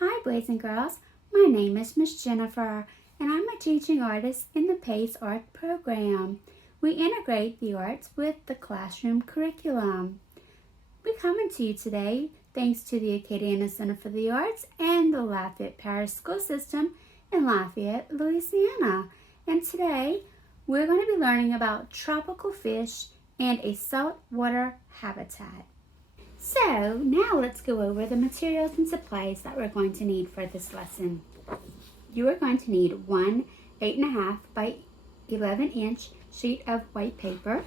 Hi boys and girls, my name is Miss Jennifer and I'm a teaching artist in the PACE Art program. We integrate the arts with the classroom curriculum. We're coming to you today thanks to the Acadiana Center for the Arts and the Lafayette Parish school system in Lafayette, Louisiana. And today we're going to be learning about tropical fish and a saltwater habitat. So now let's go over the materials and supplies that we're going to need for this lesson. You are going to need one 8.5 by 11 inch sheet of white paper.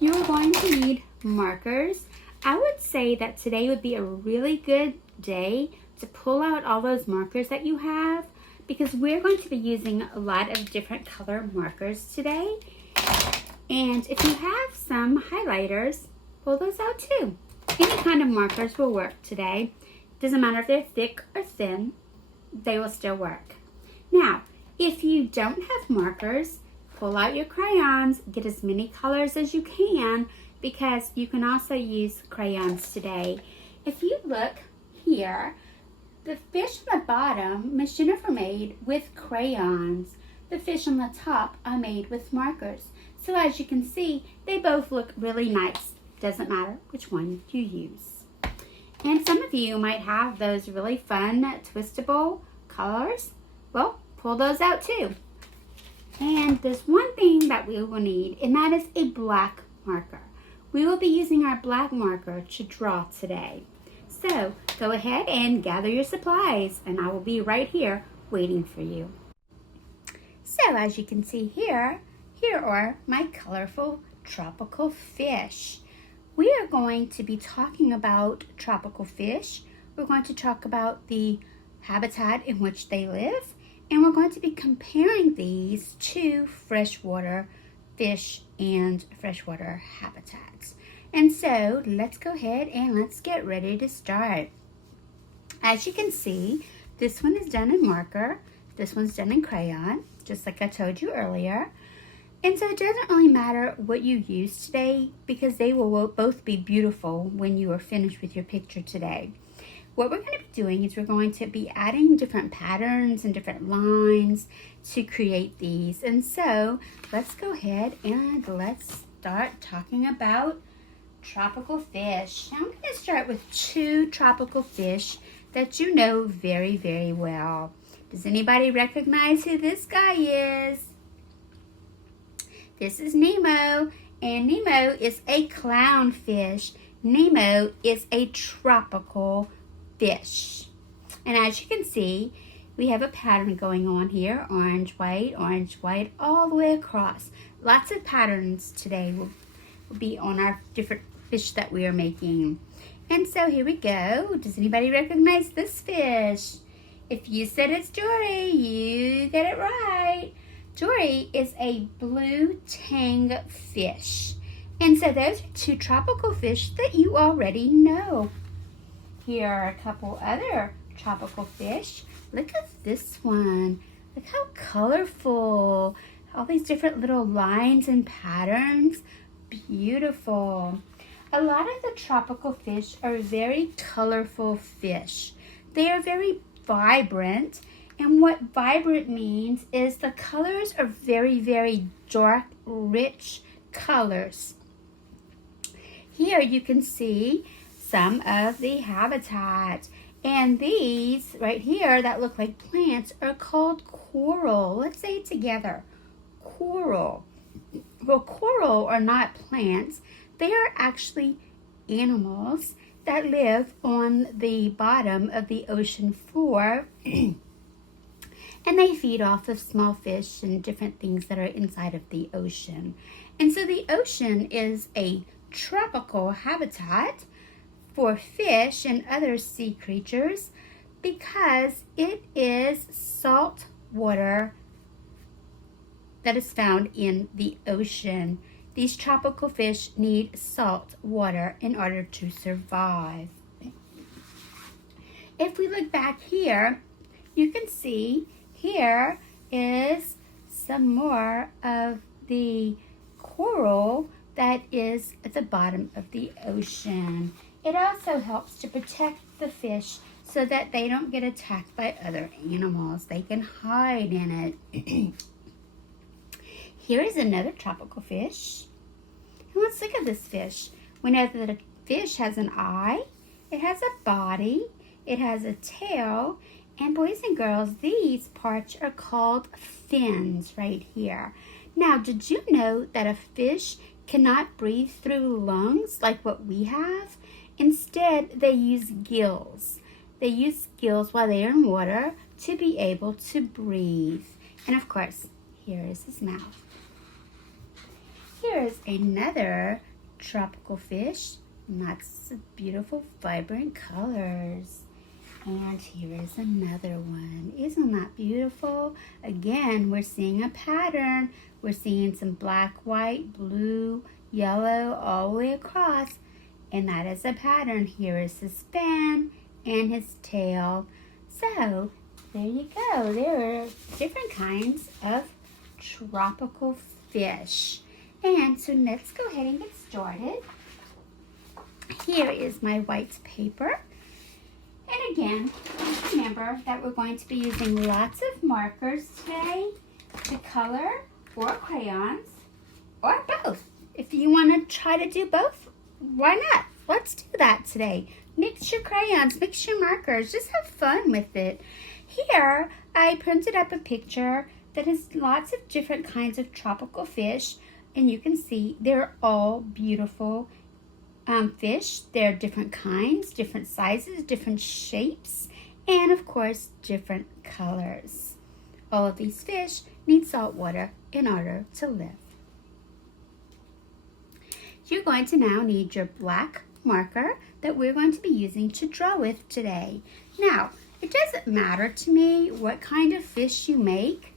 You are going to need markers. I would say that today would be a really good day to pull out all those markers that you have because we're going to be using a lot of different color markers today. And if you have some highlighters, pull those out too. Any kind of markers will work today. Doesn't matter if they're thick or thin, they will still work. Now, if you don't have markers, pull out your crayons, get as many colors as you can because you can also use crayons today. If you look here, the fish on the bottom, Miss Jennifer made with crayons. The fish on the top I made with markers. So as you can see, they both look really nice. Doesn't matter which one you use. And some of you might have those really fun twistable colors. Well, pull those out too. And there's one thing that we will need, and that is a black marker. We will be using our black marker to draw today. So go ahead and gather your supplies, and I will be right here waiting for you. So as you can see here are my colorful tropical fish. We are going to be talking about tropical fish. We're going to talk about the habitat in which they live, and we're going to be comparing these to freshwater fish and freshwater habitats. And so let's go ahead and let's get ready to start. As you can see, this one is done in marker, this one's done in crayon, just like I told you earlier. And so it doesn't really matter what you use today because they will both be beautiful when you are finished with your picture today. What we're going to be doing is we're going to be adding different patterns and different lines to create these. And so let's go ahead and let's start talking about tropical fish. Now I'm going to start with two tropical fish that you know very, very well. Does anybody recognize who this guy is? This is Nemo, and Nemo is a clownfish. Nemo is a tropical fish. And as you can see, we have a pattern going on here, orange, white, all the way across. Lots of patterns today will be on our different fish that we are making. And so here we go. Does anybody recognize this fish? If you said it's Dory, you get it right. Dory is a blue tang fish. And so those are two tropical fish that you already know. Here are a couple other tropical fish. Look at this one. Look how colorful. All these different little lines and patterns. Beautiful. A lot of the tropical fish are very colorful fish. They are very vibrant. And what vibrant means is the colors are very, very dark, rich colors. Here you can see some of the habitat. And these right here that look like plants are called coral. Let's say it together. Coral. Well, coral are not plants. They are actually animals that live on the bottom of the ocean floor. And they feed off of small fish and different things that are inside of the ocean. And so the ocean is a tropical habitat for fish and other sea creatures because it is salt water that is found in the ocean. These tropical fish need salt water in order to survive. If we look back here, you can see here is some more of the coral that is at the bottom of the ocean. It also helps to protect the fish so that they don't get attacked by other animals. They can hide in it. Here is another tropical fish. And let's look at this fish. We know that a fish has an eye, it has a body, it has a tail, and boys and girls, these parts are called fins right here. Now, did you know that a fish cannot breathe through lungs like what we have? Instead, they use gills. They use gills while they are in water to be able to breathe. And of course, here is his mouth. Here is another tropical fish. Lots of beautiful, vibrant colors. And here is another one. Isn't that beautiful? Again, we're seeing a pattern. We're seeing some black, white, blue, yellow, all the way across. And that is a pattern. Here is his fin and his tail. So, there you go. There are different kinds of tropical fish. And so let's go ahead and get started. Here is my white paper. And again, remember that we're going to be using lots of markers today to color, or crayons, or both. If you want to try to do both, why not? Let's do that today. Mix your crayons, mix your markers, just have fun with it. Here, I printed up a picture that has lots of different kinds of tropical fish, and you can see they're all beautiful fish. They're different kinds, different sizes, different shapes, and of course, different colors. All of these fish need salt water in order to live. You're going to now need your black marker that we're going to be using to draw with today. Now, it doesn't matter to me what kind of fish you make.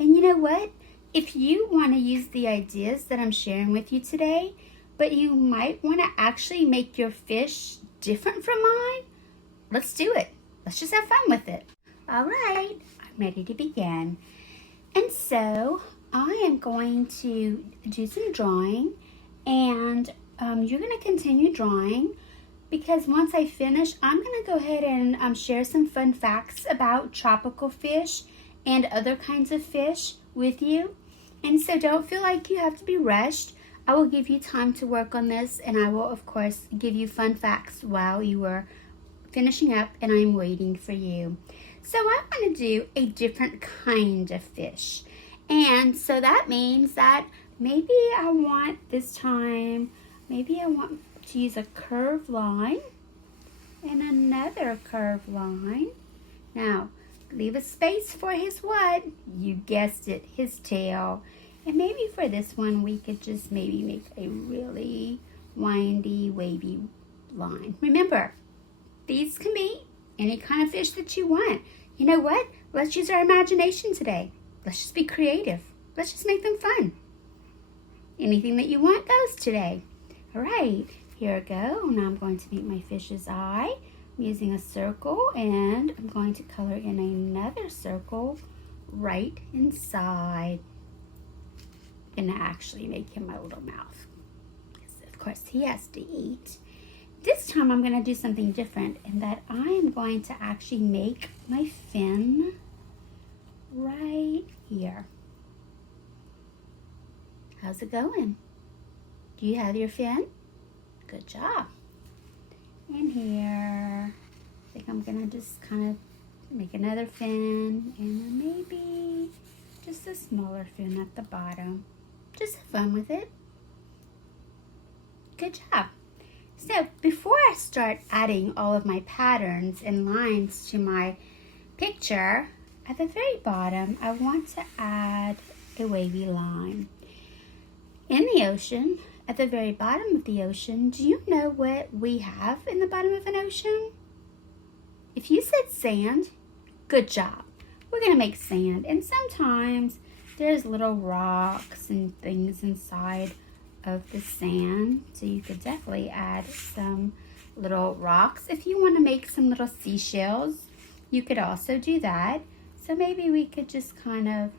And you know what? If you want to use the ideas that I'm sharing with you today, but you might want to actually make your fish different from mine, let's do it. Let's just have fun with it. All right, I'm ready to begin. And so I am going to do some drawing, and you're going to continue drawing, because once I finish, I'm going to go ahead and share some fun facts about tropical fish and other kinds of fish with you. And so don't feel like you have to be rushed. I will give you time to work on this, and I will, of course, give you fun facts while you are finishing up and I'm waiting for you. So I want to do a different kind of fish. And so that means that maybe I want this time, maybe I want to use a curved line and another curved line. Now, leave a space for his what? You guessed it, his tail. And maybe for this one, we could just maybe make a really windy, wavy line. Remember, these can be any kind of fish that you want. You know what? Let's use our imagination today. Let's just be creative. Let's just make them fun. Anything that you want goes today. All right, here we go. Now I'm going to make my fish's eye. I'm using a circle, and I'm going to color in another circle right inside. I'm going to actually make him a little mouth, because of course he has to eat. This time I'm going to do something different, in that I am going to actually make my fin right here. How's it going? Do you have your fin? Good job. And here, I think I'm going to just kind of make another fin, and then maybe just a smaller fin at the bottom. Just have fun with it. Good job. So before I start adding all of my patterns and lines to my picture, at the very bottom, I want to add a wavy line. In the ocean, at the very bottom of the ocean, do you know what we have in the bottom of an ocean? If you said sand, good job. We're going to make sand, and sometimes there's little rocks and things inside of the sand, so you could definitely add some little rocks. If you want to make some little seashells, you could also do that. So maybe we could just kind of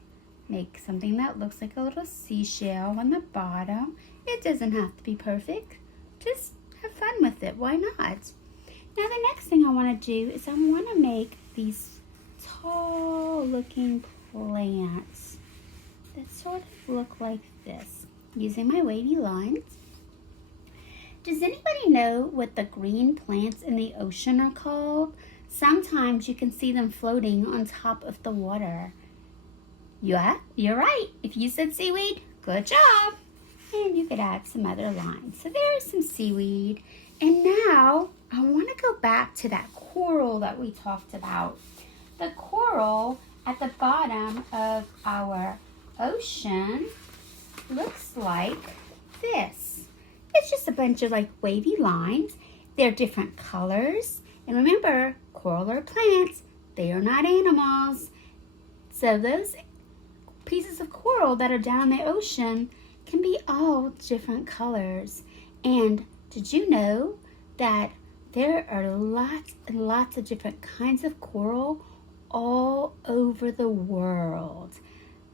make something that looks like a little seashell on the bottom. It doesn't have to be perfect. Just have fun with it. Why not? Now the next thing I want to do is I want to make these tall looking plants that sort of look like this, using my wavy lines. Does anybody know what the green plants in the ocean are called? Sometimes you can see them floating on top of the water. Yeah, you're right. If you said seaweed, good job. And you could add some other lines. So there's some seaweed. And now I want to go back to that coral that we talked about. The coral at the bottom of our ocean looks like this. It's just a bunch of like wavy lines. They're different colors. And remember, coral are plants. They are not animals. So those pieces of coral that are down in the ocean can be all different colors. And did you know that there are lots and lots of different kinds of coral all over the world?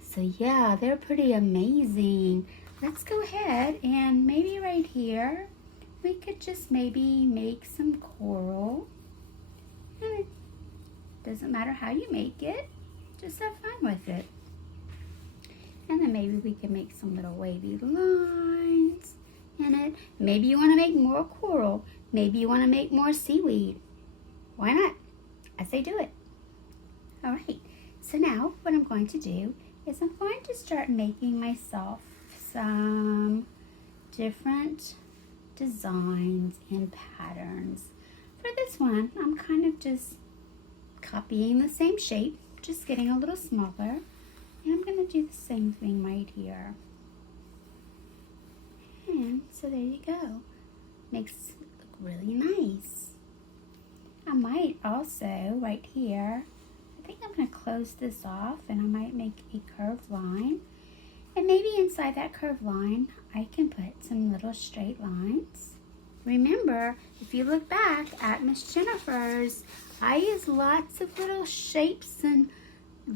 So yeah, they're pretty amazing. Let's go ahead and maybe right here we could just maybe make some coral. And it doesn't matter how you make it, just have fun with it. And then maybe we can make some little wavy lines in it. Maybe you want to make more coral. Maybe you want to make more seaweed. Why not? I say do it. All right. So now what I'm going to do is I'm going to start making myself some different designs and patterns. For this one, I'm kind of just copying the same shape, just getting a little smaller. And I'm going to do the same thing right here. And so there you go. Makes it look really nice. I might also, right here, I think I'm going to close this off and I might make a curved line. And maybe inside that curved line, I can put some little straight lines. Remember, if you look back at Miss Jennifer's, I use lots of little shapes and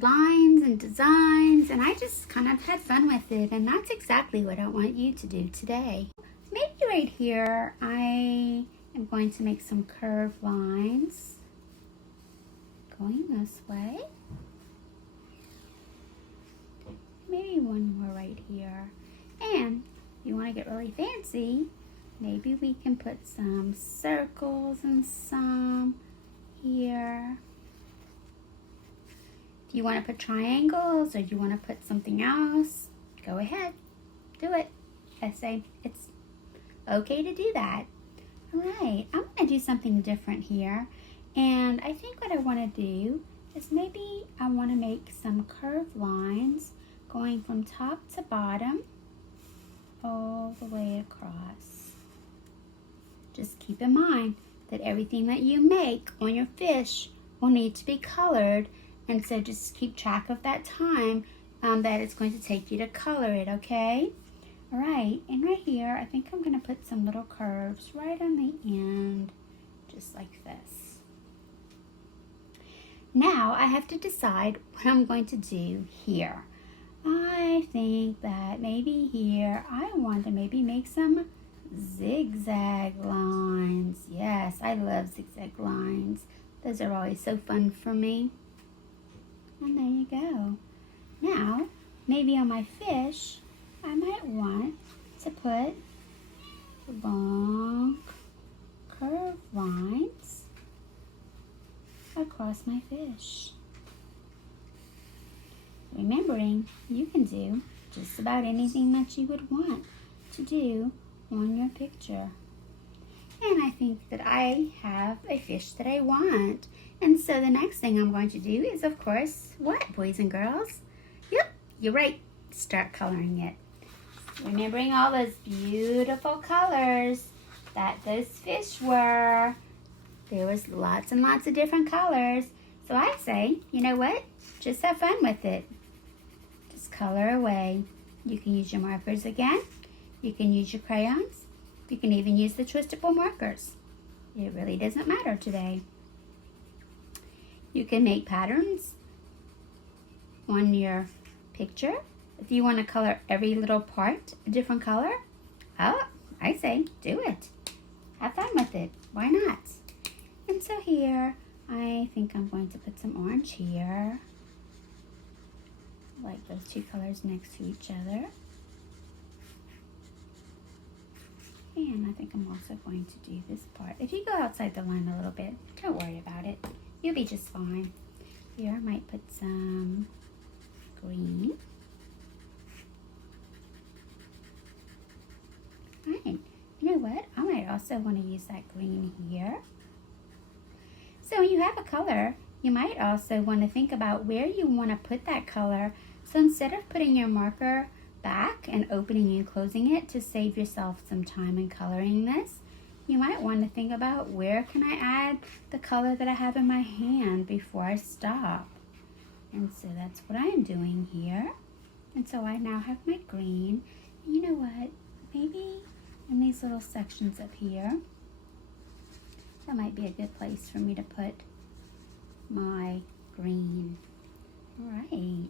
lines and designs, and I just kind of had fun with it, and that's exactly what I want you to do today. Maybe right here I am going to make some curved lines going this way. Maybe one more right here. And if you want to get really fancy, maybe we can put some circles and some here. If you want to put triangles or you want to put something else, go ahead, do it. I say it's okay to do that. All right, I'm going to do something different here. And I think what I want to do is maybe I want to make some curved lines going from top to bottom all the way across. Just keep in mind that everything that you make on your fish will need to be colored. And so just keep track of that time that it's going to take you to color it, okay? All right, and right here, I think I'm going to put some little curves right on the end, just like this. Now I have to decide what I'm going to do here. I think that maybe here, I want to maybe make some zigzag lines. Yes, I love zigzag lines. Those are always so fun for me. And there you go. Now, maybe on my fish, I might want to put long curved lines across my fish. Remembering, you can do just about anything that you would want to do on your picture. And I think that I have a fish that I want. And so the next thing I'm going to do is, of course, what, boys and girls? Yep, you're right. Start coloring it. Remembering all those beautiful colors that those fish were. There was lots and lots of different colors. So I say, you know what? Just have fun with it. Just color away. You can use your markers again. You can use your crayons. You can even use the twistable markers. It really doesn't matter today. You can make patterns on your picture. If you want to color every little part a different color, oh, I say do it. Have fun with it. Why not? so here, I think I'm going to put some orange here. Like those two colors next to each other. And I think I'm also going to do this part. If you go outside the line a little bit, don't worry about it. You'll be just fine. Here I might put some green. Fine. You know what? I might also want to use that green here. So when you have a color, you might also want to think about where you want to put that color. So instead of putting your marker back and opening and closing it to save yourself some time in coloring this, you might want to think about where can I add the color that I have in my hand before I stop. And so that's what I'm doing here. And so I now have my green. And you know what? Maybe in these little sections up here, that might be a good place for me to put my green. All right.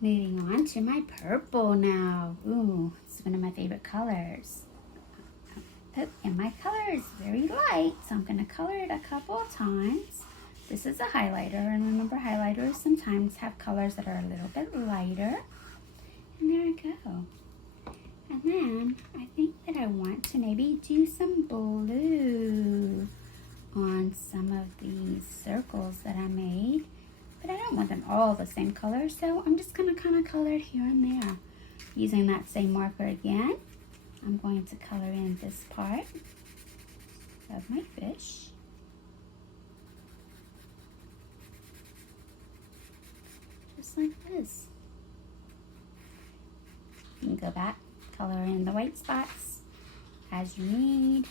Moving on to my purple now. Ooh, it's one of my favorite colors. Oh, and my color is very light, so I'm going to color it a couple of times. This is a highlighter, and remember highlighters sometimes have colors that are a little bit lighter. And there I go. And then I think that I want to maybe do some blue on some of these circles that I made. But I don't want them all the same color, so I'm just going to kind of color it here and there. Using that same marker again, I'm going to color in this part of my fish. Just like this. You can go back, color in the white spots as you need.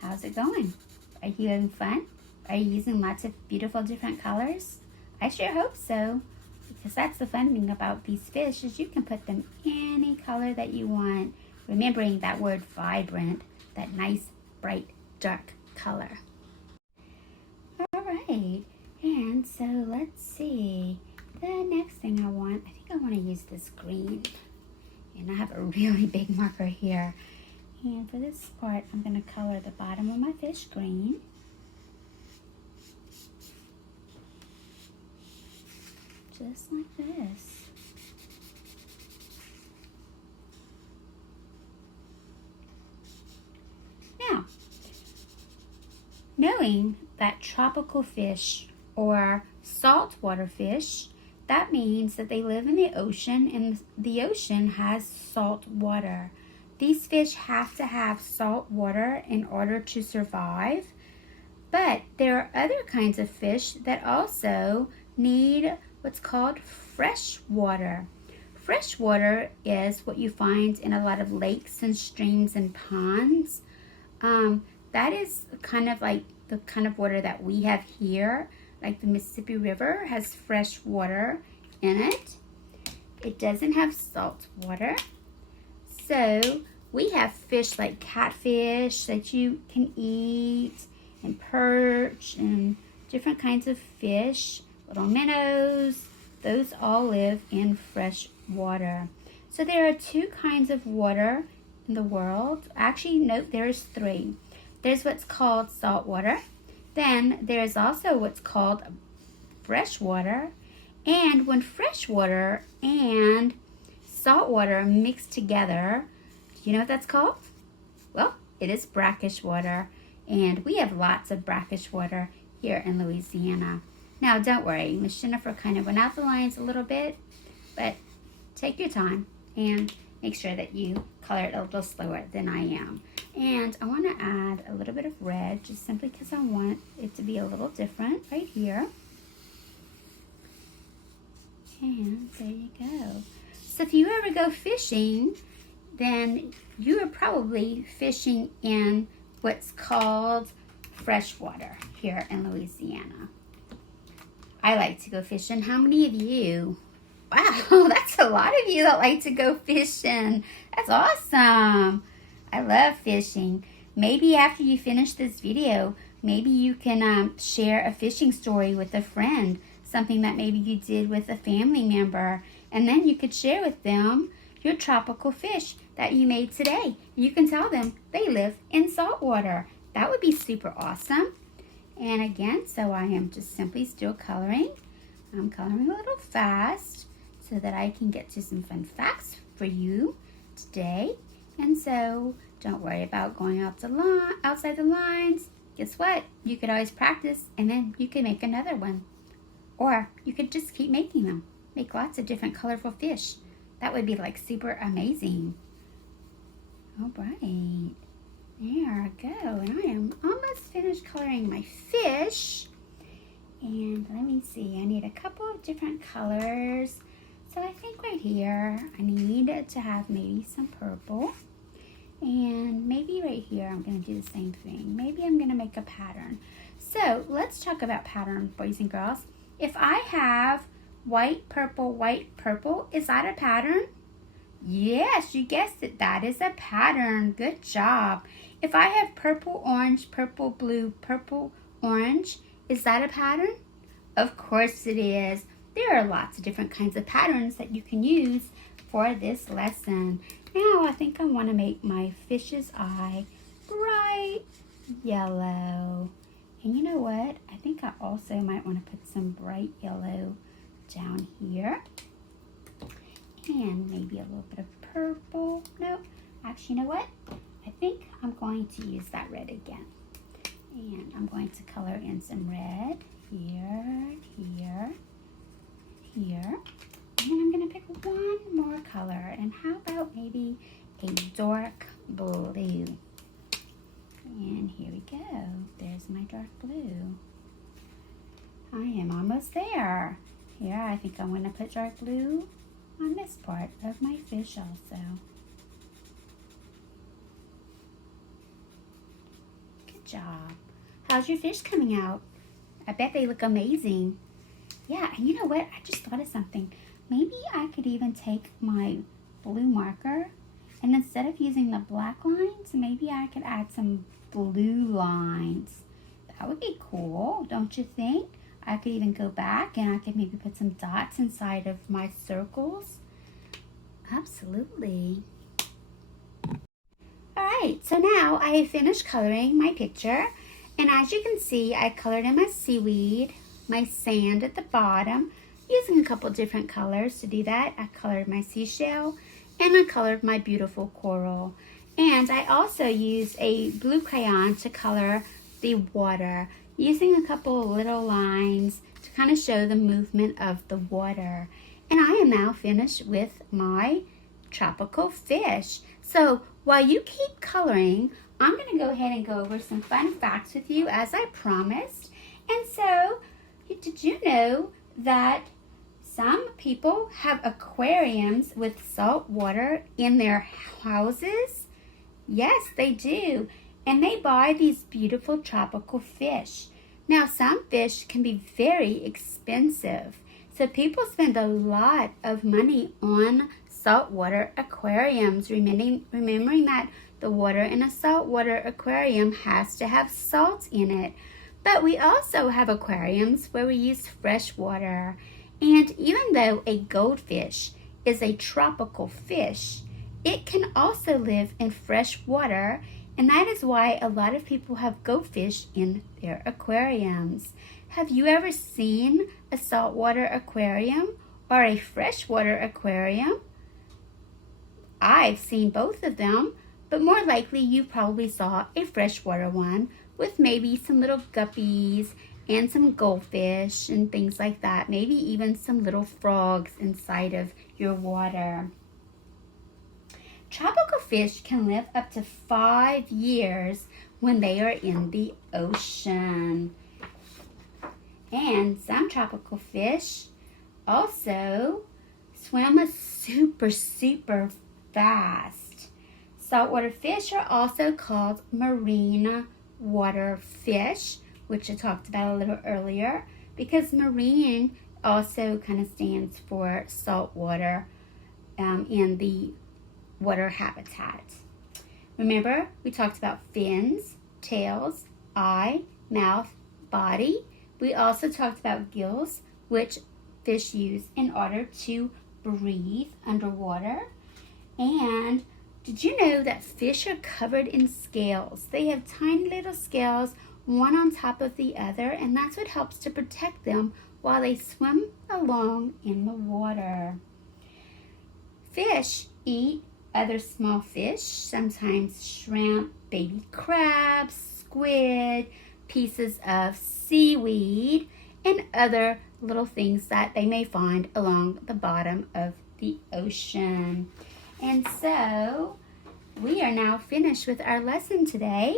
How's it going? Are you having fun? Are you using lots of beautiful different colors? I sure hope so, because that's the fun thing about these fish is you can put them any color that you want, remembering that word vibrant, that nice, bright, dark color. All right, and so let's see. The next thing I think I want to use this green. And I have a really big marker here. And for this part, I'm going to color the bottom of my fish green. Just like this. Now, knowing that tropical fish or saltwater fish, that means that they live in the ocean, and the ocean has salt water. These fish have to have salt water in order to survive, but there are other kinds of fish that also need what's called fresh water. Fresh water is what you find in a lot of lakes and streams and ponds. That is kind of like the kind of water that we have here, like the Mississippi River has fresh water in it. It doesn't have salt water. So we have fish like catfish that you can eat, and perch, and different kinds of fish, little minnows. Those all live in fresh water. So there are two kinds of water in the world. Actually, no, there's three. There's what's called salt water. Then there's also what's called fresh water. And when fresh water and salt water mix together, do you know what that's called? Well, it is brackish water, and we have lots of brackish water here in Louisiana. Now, don't worry, Miss Jennifer kind of went out the lines a little bit, but take your time and make sure that you color it a little slower than I am. And I want to add a little bit of red, just simply because I want it to be a little different right here. And there you go. So if you ever go fishing, then you are probably fishing in what's called freshwater here in Louisiana. I like to go fishing. How many of you? Wow, that's a lot of you that like to go fishing. That's awesome. I love fishing. Maybe after you finish this video, maybe you can share a fishing story with a friend something that maybe you did with a family member, and then you could share with them your tropical fish that you made today. You can tell them they live in salt water. That would be super awesome. And again, so I am just simply still coloring. I'm coloring a little fast so that I can get to some fun facts for you today. And so don't worry about going outside the lines. Guess what? You could always practice and then you can make another one. Or you could just keep making them. Make lots of different colorful fish. That would be like super amazing. All right. There I go. And I am almost finished coloring my fish. And let me see. I need a couple of different colors. So I think right here I need to have maybe some purple. And maybe right here I'm going to do the same thing. Maybe I'm going to make a pattern. So let's talk about pattern, boys and girls. If I have white, purple, is that a pattern? Yes, you guessed it. That is a pattern. Good job. If I have purple, orange, purple, blue, purple, orange, is that a pattern? Of course it is. There are lots of different kinds of patterns that you can use for this lesson. Now I think I want to make my fish's eye bright yellow. And you know what? I think I also might want to put some bright yellow down here. And maybe a little bit of purple. No, actually, you know what? I think I'm going to use that red again. And I'm going to color in some red here, here, here. And then I'm going to pick one more color. And how about maybe a dark blue? And here we go. There's my dark blue. I am almost there. Here, I think I'm going to put dark blue on this part of my fish also. Good job. How's your fish coming out? I bet they look amazing. Yeah, and you know what? I just thought of something. Maybe I could even take my blue marker and instead of using the black lines, maybe I could add some blue lines. That would be cool, don't you think? I could even go back and I could maybe put some dots inside of my circles. Absolutely. Alright, so now I have finished coloring my picture. And as you can see, I colored in my seaweed, my sand at the bottom, using a couple different colors to do that. I colored my seashell and I colored my beautiful coral. And I also used a blue crayon to color the water, using a couple of little lines to kind of show the movement of the water. And I am now finished with my tropical fish. So while you keep coloring, I'm going to go ahead and go over some fun facts with you as I promised. And so, did you know that some people have aquariums with salt water in their houses? Yes, they do. And they buy these beautiful tropical fish. Now, some fish can be very expensive. So people spend a lot of money on saltwater aquariums, remembering that the water in a saltwater aquarium has to have salt in it. But we also have aquariums where we use fresh water. And even though a goldfish is a tropical fish, it can also live in fresh water, and that is why a lot of people have goldfish in their aquariums. Have you ever seen a saltwater aquarium or a freshwater aquarium? I've seen both of them, but more likely you probably saw a freshwater one with maybe some little guppies and some goldfish and things like that. Maybe even some little frogs inside of your water. Tropical fish can live up to 5 years when they are in the ocean. And some tropical fish also swim super fast. Saltwater fish are also called marine water fish, which I talked about a little earlier, because marine also kind of stands for saltwater in the water habitat. Remember, we talked about fins, tails, eye, mouth, body. We also talked about gills, which fish use in order to breathe underwater. And did you know that fish are covered in scales? They have tiny little scales, one on top of the other, and that's what helps to protect them while they swim along in the water. Fish eat other small fish, sometimes shrimp, baby crabs, squid, pieces of seaweed, and other little things that they may find along the bottom of the ocean. And so we are now finished with our lesson today,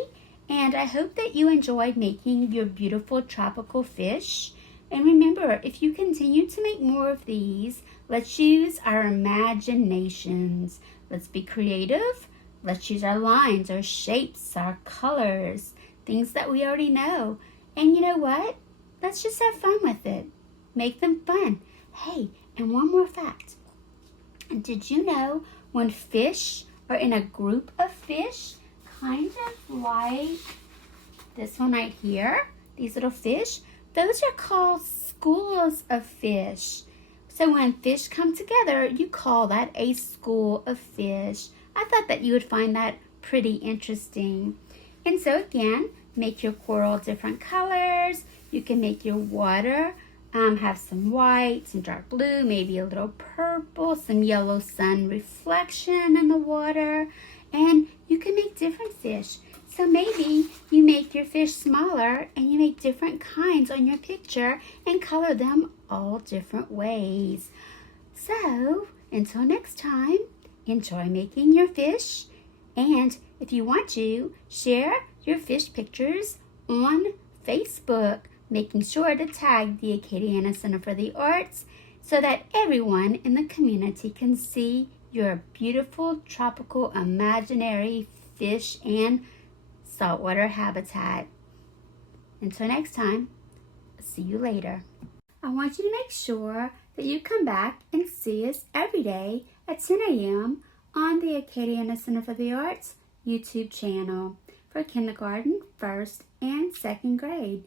and I hope that you enjoyed making your beautiful tropical fish. And remember, if you continue to make more of these, let's use our imaginations. Let's be creative. Let's use our lines, our shapes, our colors, things that we already know. And you know what? Let's just have fun with it. Make them fun. Hey, and one more fact. Did you know when fish are in a group of fish, kind of like this one right here, these little fish, those are called schools of fish. So when fish come together, you call that a school of fish. I thought that you would find that pretty interesting. And so again, make your coral different colors. You can make your water have some white, some dark blue, maybe a little purple, some yellow sun reflection in the water. And you can make different fish. So maybe you make your fish smaller and you make different kinds on your picture and color them all different ways. So until next time, enjoy making your fish. And if you want to, share your fish pictures on Facebook, making sure to tag the Acadiana Center for the Arts so that everyone in the community can see your beautiful tropical imaginary fish and saltwater habitat. Until next time, see you later. I want you to make sure that you come back and see us every day at 10 a.m. on the Acadiana Center for the Arts YouTube channel for kindergarten, first, and second grade,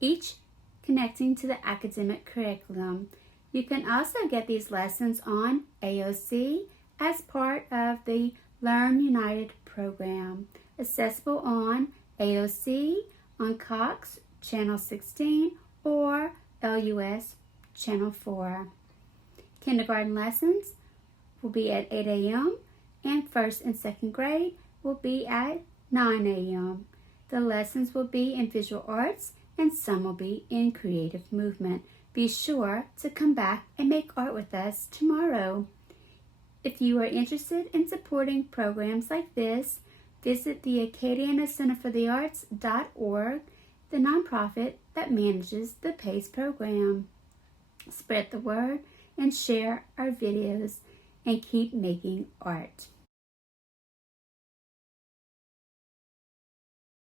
each connecting to the academic curriculum. You can also get these lessons on AOC as part of the Learn United program, accessible on AOC, on Cox Channel 16, or LUS Channel 4. Kindergarten lessons will be at 8 a.m. and first and second grade will be at 9 a.m. The lessons will be in visual arts and some will be in creative movement. Be sure to come back and make art with us tomorrow. If you are interested in supporting programs like this, visit the Acadiana Center for the Arts.org, the nonprofit that manages the PACE program. Spread the word and share our videos and keep making art.